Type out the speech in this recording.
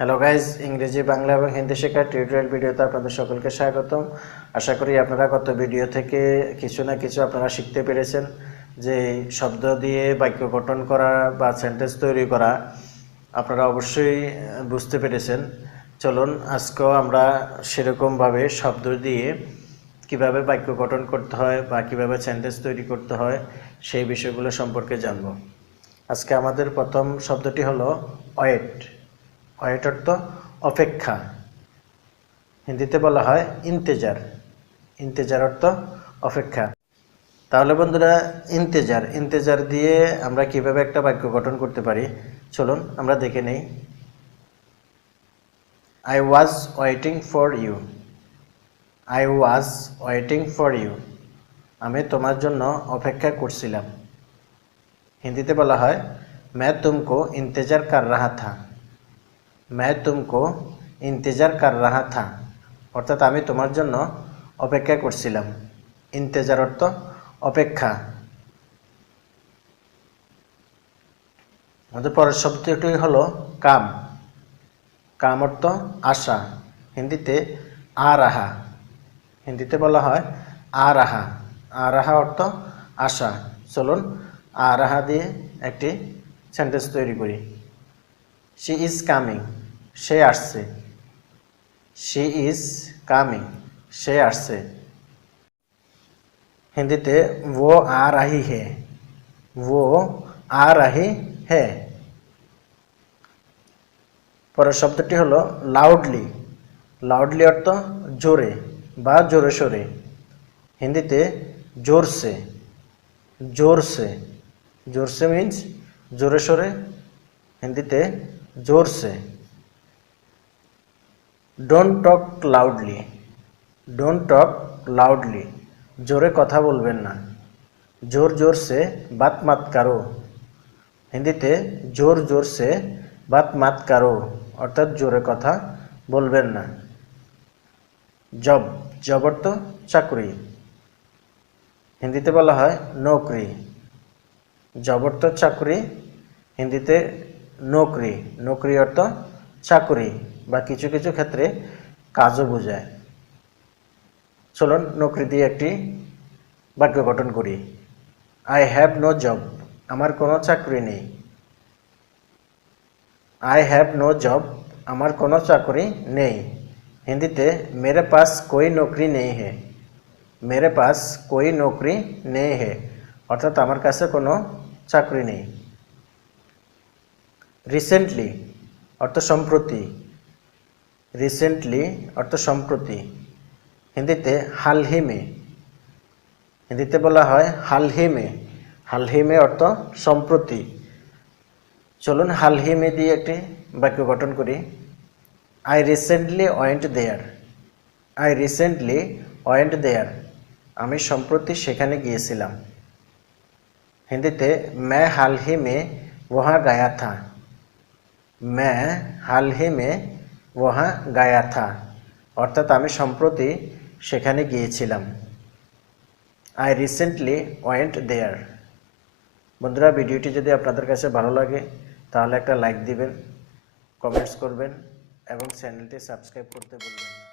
Hello guys, ইংরেজি বাংলা এবং হিন্দি শেখার টিউটোরিয়াল ভিডিওতে আপনাদের সকলকে স্বাগতম। আশা করি আপনারা গত ভিডিও থেকে কিছু না কিছু আপনারা শিখতে পেরেছেন যে শব্দ দিয়ে বাক্য গঠন করা বা সেন্টেন্স তৈরি করা আপনারা অবশ্যই বুঝতে পেরেছেন। চলুন আজকেও আমরা সেরকমভাবে শব্দ দিয়ে কিভাবে বাক্য গঠন করতে হয় বা কিভাবে সেন্টেন্স তৈরি করতে হয় সেই বিষয়গুলো সম্পর্কে জানব। আজকে আমাদের প্রথম শব্দটি হলো ওয়েট। ওয়েট অর্থ অপেক্ষা, হিন্দিতে বলা হয় ইন্তেজার। ইন্তেজার অর্থ অপেক্ষা। তাহলে বন্ধুরা, ইন্তেজার দিয়ে আমরা কিভাবে একটা বাক্য গঠন করতে পারি চলুন আমরা দেখে নেই। I was waiting for you. I was waiting for you, আমি তোমার জন্য অপেক্ষা করছিলাম। হিন্দিতে বলা হয় मैं तुमको इंतज़ार कर रहा था। मैं तुमको इंतज़ार कर रहा था, অর্থাৎ আমি তোমার জন্য অপেক্ষা করছিলাম। ইন্তেজার অর্থ অপেক্ষা। আমাদের পরের শব্দটি হলো কাম। কাম অর্থ আশা, হিন্দিতে আ রাহা। হিন্দিতে বলা হয় আ রাহা। আ রাহা অর্থ আশা। চলুন আ রাহা দিয়ে একটি সেন্টেন্স তৈরি করি। শি ইজ কামিং, সে আসছে। শি ইজ কামিং, সে আসছে। হিন্দিতে वो आ रही है। वो आ रही है। পরের শব্দটি হলো লাউডলি। লাউডলি অর্থ জোরে বা জোরে সোরে। হিন্দিতে জোরসে। জোরসে, জোরসে মিন্স জোরে সোরে। হিন্দিতে জোরসে। Don't talk loudly. Don't talk loudly, জোরে কথা বলবেন না। জোর জোর সে বাত মাত কারো। হিন্দিতে জোর জোর সে বাত মাত কারো, অর্থাৎ জোরে কথা বলবেন না। জব, জব অর্থ চাকরি। হিন্দিতে বলা হয় নৌকরি। জব অর্থ চাকরি, হিন্দিতে নৌকরি। নৌকরি অর্থ চাকরি বা কিছু কিছু ক্ষেত্রে কাজও বোঝায়। চলুন নৌকরি দিয়ে একটি বাক্য গঠন করি। আই হ্যাভ নো জব, আমার কোনো চাকরি নেই। আই হ্যাভ নো জব, আমার কোনো চাকরি নেই। হিন্দিতে মেরে পাস কোই নৌকরি নেই হে। মেরে পাস কোই নৌকরি নেই হে, অর্থাৎ আমার কাছে কোনো চাকরি নেই। রিসেন্টলি অর্থ সম্প্রতি। রিসেন্টলি অর্থ সম্প্রতি। হিন্দিতে হাল হি মে। হিন্দিতে বলা হয় হাল হি মে। হাল হি মে অর্থ সম্প্রতি। চলুন হাল হি মে দিয়ে একটি বাক্য গঠন করি। I recently went there. I recently went there, আমি সম্প্রতি সেখানে গিয়েছিলাম। হিন্দিতে मैं हाल ही में वहाँ गया था। मैं हाल ही में वहाँ गया था, অর্থাৎ আমি সম্প্রতি সেখানে গিয়েছিলাম। I recently went there. বন্ধুরা, ভিডিওটি যদি আপনাদের কাছে ভালো লাগে তাহলে একটা লাইক দিবেন, কমেন্টস করবেন এবং চ্যানেলটি সাবস্ক্রাইব করতে ভুলবেন না।